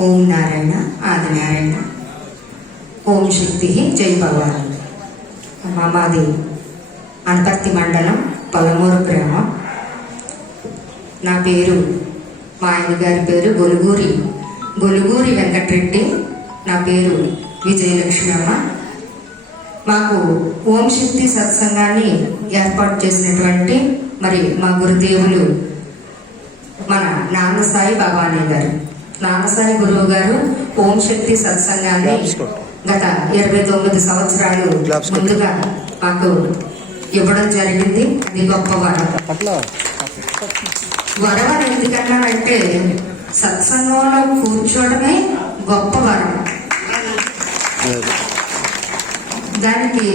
ఓం నారాయణ ఆదినారాయణ ఓం శక్తి జై భగవాన్ మా మాది అనపర్తి మండలం పలమూరు గ్రామం నా పేరు మా ఆయన గారి పేరు గొలుగూరి. గొలుగూరి వెంకటరెడ్డి నా పేరు విజయలక్ష్మమ్మ. మాకు ఓం శక్తి సత్సంగాన్ని ఏర్పాటు చేసినటువంటి మరి మా గురుదేవులు మన నాన్నసాయి భగవానే గారు. నాన్నసాయి గురువు గారు ఓం శక్తి సత్సంగాన్ని గత ఇరవై తొమ్మిది సంవత్సరాలు. ముందుగా మాకు ఇవ్వడం జరిగింది. అది గొప్ప వరం. వరం ఎందుకన్నానంటే సత్సంగంలో కూర్చోవడమే గొప్ప వరం. దానికి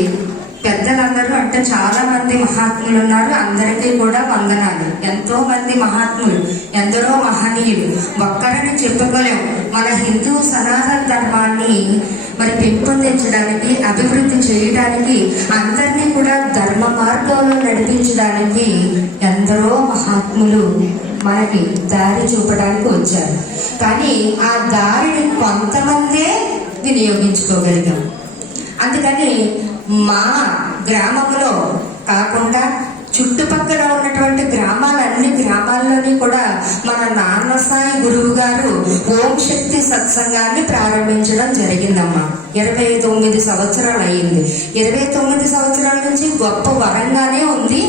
పెద్దలందరూ అంటే చాలా మంది మహాత్ములు ఉన్నారు. అందరికీ కూడా వందనాలు. ఎంతో మంది మహాత్ములు ఎందరో మహనీయులు. ఒక్కరని చెప్పుకోలేం. మన హిందూ సనాతన ధర్మాన్ని మరి పెంపొందించడానికి అభివృద్ధి చేయడానికి అందరినీ కూడా ధర్మ మార్గంలో నడిపించడానికి ఎందరో మహాత్ములు మనకి దారి చూపడానికి వచ్చారు. కానీ ఆ దారిని కొంతమందే వినియోగించుకోగలిగాం. అందుకని మా గ్రామంలో కాకుండా చుట్టుపక్కల ఉన్నటువంటి గ్రామాలన్ని గ్రామాల్లోని కూడా మన నాన్నసాయి గురువు గారు ఓం శక్తి సత్సంగాన్ని ప్రారంభించడం జరిగిందమ్మా. ఇరవై తొమ్మిది సంవత్సరాలు అయింది ఇరవై తొమ్మిది సంవత్సరాల నుంచి గొప్ప వరంగానే ఉంది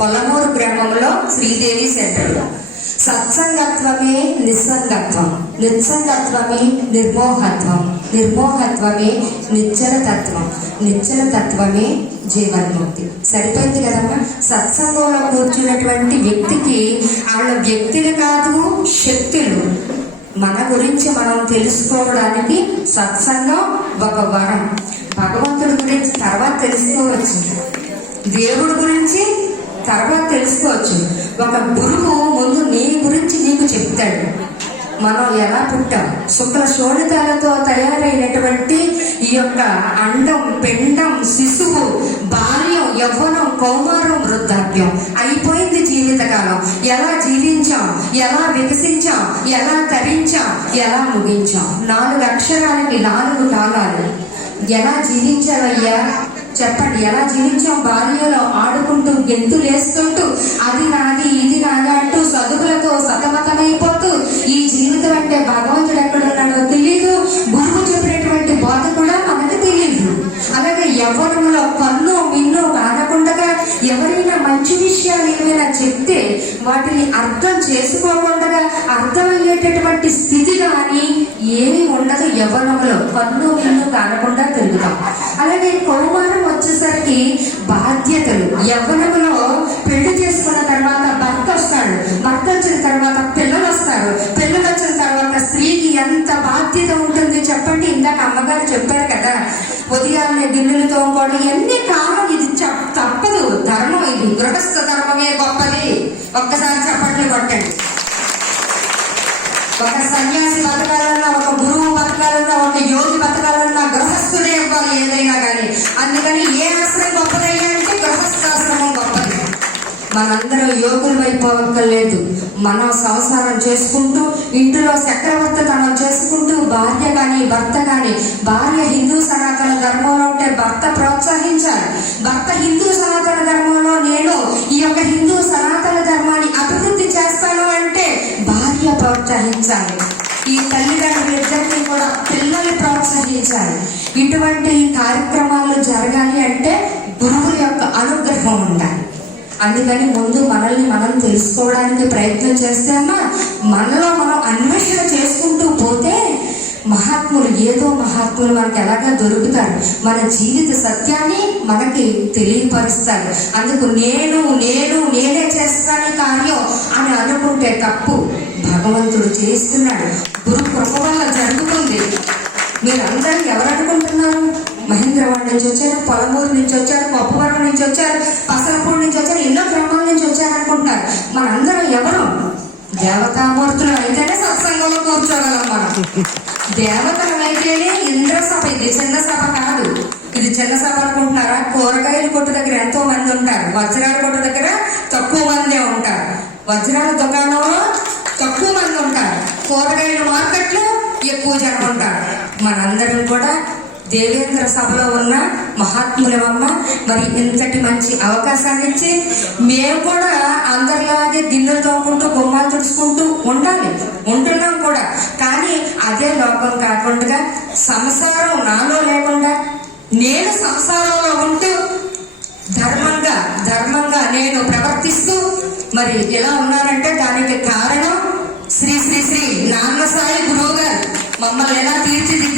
పొలమూరు గ్రామంలో శ్రీదేవి సెంటర్లో సత్సంగత్వమే నిస్సంగత్వం. నిస్సంగత్వమే నిర్మోహత్వం. నిర్మోహత్వమే నిశ్చల తత్వం తత్వమే జీవన్ముక్తి. సరిపోయింది కదమ్మా? సత్సంగంలో కూర్చున్నటువంటి వ్యక్తికి వాళ్ళ వ్యక్తులు కాదు శక్తులు. మన గురించి మనం తెలుసుకోవడానికి సత్సంగం ఒక వరం. భగవంతుడి గురించి తర్వాత తెలుసుకోవచ్చు. దేవుడి గురించి తర్వాత తెలుసుకోవచ్చు. ఒక గురువు ముందు నీ గురించి నీకు చెప్తాడు. మనం ఎలా పుట్టాం? శుక్ల శోణితాలతో తయారైనటువంటి ఈ యొక్క అండం పిండం శిశువు బాల్యం యవ్వనం కౌమారం వృద్ధాప్యం అయిపోయింది జీవితకాలం. ఎలా జీవించాం? ఎలా వికసించాం? ఎలా తరించాం? ఎలా ముగించాం? నాలుగు అక్షరాలకి నాలుగు కాలాలు ఎలా జీవించావయ్యా? చెప్పండి ఎలా జీవించాం? బాల్యంలో ఆడుకుంటూ గెంతు లేస్తుంటూ అది నాది ఇది నాది అంటూ చదువులతో సతమతమైపోతూ ఈ జీవితం అంటే భగవంతుడు ఎక్కడున్నాడో తెలియదు గురువు చెప్పినటువంటి బోధ కూడా మనకు తెలియదు అలాగే యవ్వనంలో కన్ను మిన్ను కానకుండా ఎవరైనా మంచి విషయాలు ఏమైనా చెప్తే వాటిని అర్థం చేసుకోకుండా అర్థమయ్యేటటువంటి స్థితి కానీ ఏమీ ఉండదు యవ్వనంలో. పన్ను మిన్ను కానకుండా తిరుగుతాం. అలాగే కౌమారం వచ్చేసరికి బాధ్యతలు. యవ్వనంలో పెళ్ళి చేసుకున్న తర్వాత భర్త వస్తాడు. భర్త వచ్చిన తర్వాత పిల్లలు వస్తారు. పిల్లలు వచ్చిన తర్వాత స్త్రీకి ఎంత బాధ్యత ఉంటుంది చెప్పండి? ఇందాక అమ్మగారు చెప్పారు కదా ఉదయాన్నే గిన్నెలు తోముకోవడం ఎన్ని కాలం ఇది తప్పదు. ధర్మం ఇది. గృహస్థ ధర్మమే గొప్పది. ఒక్కసారి చప్పట్లు కొట్టండి. ఒక సన్యాసి బతకాలన్నా ఒక గురువు బతకాలన్నా ఒక యోగి బతకాలన్నా గృహస్థుడే ఇవ్వాలి ఏదైనా కానీ. అందుకని ఏ మనందరం యోగులు అయిపోవక్కర్లేదు. మనం సంసారం చేసుకుంటూ ఇంటిలో చక్రవర్తితనం చేసుకుంటూ భార్య కానీ భర్త కానీ భార్య హిందూ సనాతన ధర్మంలో ఉంటే భర్త ప్రోత్సహించాలి. భర్త హిందూ సనాతన ధర్మంలో నేను ఈ యొక్క హిందూ సనాతన ధర్మాన్ని అభివృద్ధి చేస్తాను అంటే భార్య ప్రోత్సహించాలి. ఈ తల్లిదండ్రులిద్దరినీ కూడా పిల్లల్ని ప్రోత్సహించాలి. ఇటువంటి కార్యక్రమాలు జరగాలి అంటే గురువు యొక్క అనుగ్రహం ఉండాలి. అందుకని ముందు మనల్ని మనం తెలుసుకోవడానికి ప్రయత్నం చేస్తే మనలో మనం అన్వేషణ చేసుకుంటూ పోతే మహాత్ములు ఏదో మహాత్ములు మనకి ఎలాగా దొరుకుతారు. మన జీవిత సత్యాన్ని మనకి తెలియపరుస్తారు. అందుకు నేను నేను నేనే చేస్తాను కార్యం అని అనుకుంటే తప్పు. భగవంతుడు చేస్తున్నాడు గురు కృప వల్ల జరుగుతుంది. మీరందరూ ఎవరు అనుకుంటున్నారు? మహేంద్రవాడ నుంచి వచ్చారు పొలమూరు నుంచి వచ్చారు పప్పువరం నుంచి వచ్చారు పసరపూడి నుంచి వచ్చారు ఎన్నో గ్రామాల నుంచి వచ్చారు అనుకుంటున్నారు మనందరం ఎవరు? దేవతామూర్తులు అయితేనే సత్సంగంలో కూర్చోగలం మనం. దేవతలు అయితేనే ఇంద్ర సభ ఇది చిన్న సభ కాదు. ఇది చిన్న సభ అనుకుంటున్నారా? కూరగాయల కొట్టు దగ్గర ఎంతో మంది ఉంటారు. వజ్రాల కొట్టు దగ్గర తక్కువ మందే ఉంటారు. వజ్రాల దుకాణంలో తక్కువ మంది ఉంటారు. కూరగాయల మార్కెట్లో ఎక్కువ జనం ఉంటారు. మనందరం కూడా దేవేంద్ర సభలో ఉన్న మహాత్ములవమ్మ మరి ఇంతటి మంచి అవకాశాన్ని ఇచ్చి మేము కూడా అందరిలాగే గిన్నెలు తోముకుంటూ బొమ్మలు తుడుచుకుంటూ ఉండాలి. ఉంటున్నాం కూడా. కానీ అదే లోపం కాకుండా సంసారం నాలో లేకుండా నేను సంసారంలో ఉంటూ ధర్మంగా ధర్మంగా నేను ప్రవర్తిస్తూ మరి ఎలా ఉన్నానంటే దానికి కారణం శ్రీ శ్రీ శ్రీ నాన్నసాయి గురువు గారు. మమ్మల్ని ఎలా తీర్చిది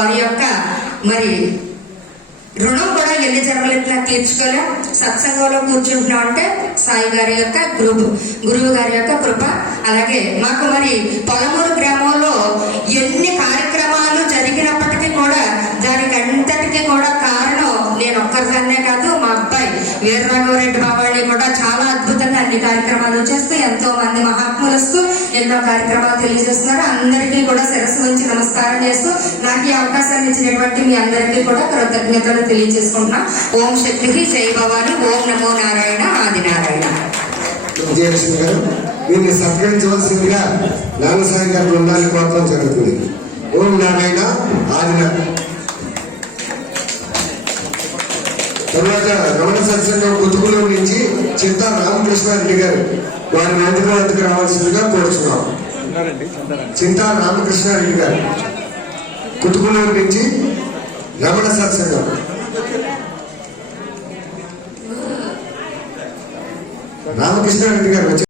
వారి యొక్క మరి రుణం కూడా ఎన్ని జన్మలెట్లా తీర్చుకోలేం సత్సంగంలో కూర్చుంటున్నాం అంటే సాయి గారి యొక్క గురువు గురువు గారి యొక్క కృప. అలాగే మాకు మరి పొలమూరు గ్రామంలో ఎన్ని కార్యక్రమాలు జరిగినప్పటికీ కూడా దానికి అంతటికీ కూడా కారణం నేను ఒక్కరిదాన్నే కాదు మా అబ్బాయి వీరరాఘవరెడ్డి బాబాళ్ళి కూడా చాలా అద్భుతంగా అన్ని కార్యక్రమాలు చేస్తూ ఎంతో మంది మహాత్ములు వస్తూ ఎన్నో కార్యక్రమాలు తెలియజేస్తున్నారు అందరికీ కూడా శిరస్సు నుంచి నమస్కారం చేస్తూ నాకు ఈ అవకాశాన్ని ఇచ్చినటువంటి మీ అందరికీ కూడా కృతజ్ఞతలు తెలియజేసుకుంటున్నా. ఓం శక్తికి జై భవాని ఓం నమో నారాయణ ఆది నారాయణ విజయలక్ష్మి గారు దీన్ని సత్కరించవలసిందిగా నాన్నసాయి గారి బృందాన్ని కోరడం జరుగుతుంది. ఓం నారాయణ ఆదిన తర్వాత రమణ సత్సంగం కుతుకులో నుంచి చిత్తా రామకృష్ణారెడ్డి గారు. వారి వేదిక వద్దకు రావాల్సిందిగా కోరుచున్నాం. చింతా రామకృష్ణారెడ్డి గారు కుతుకులూరు నుంచి రమణ సత్సంగం. రామకృష్ణారెడ్డి గారు వచ్చి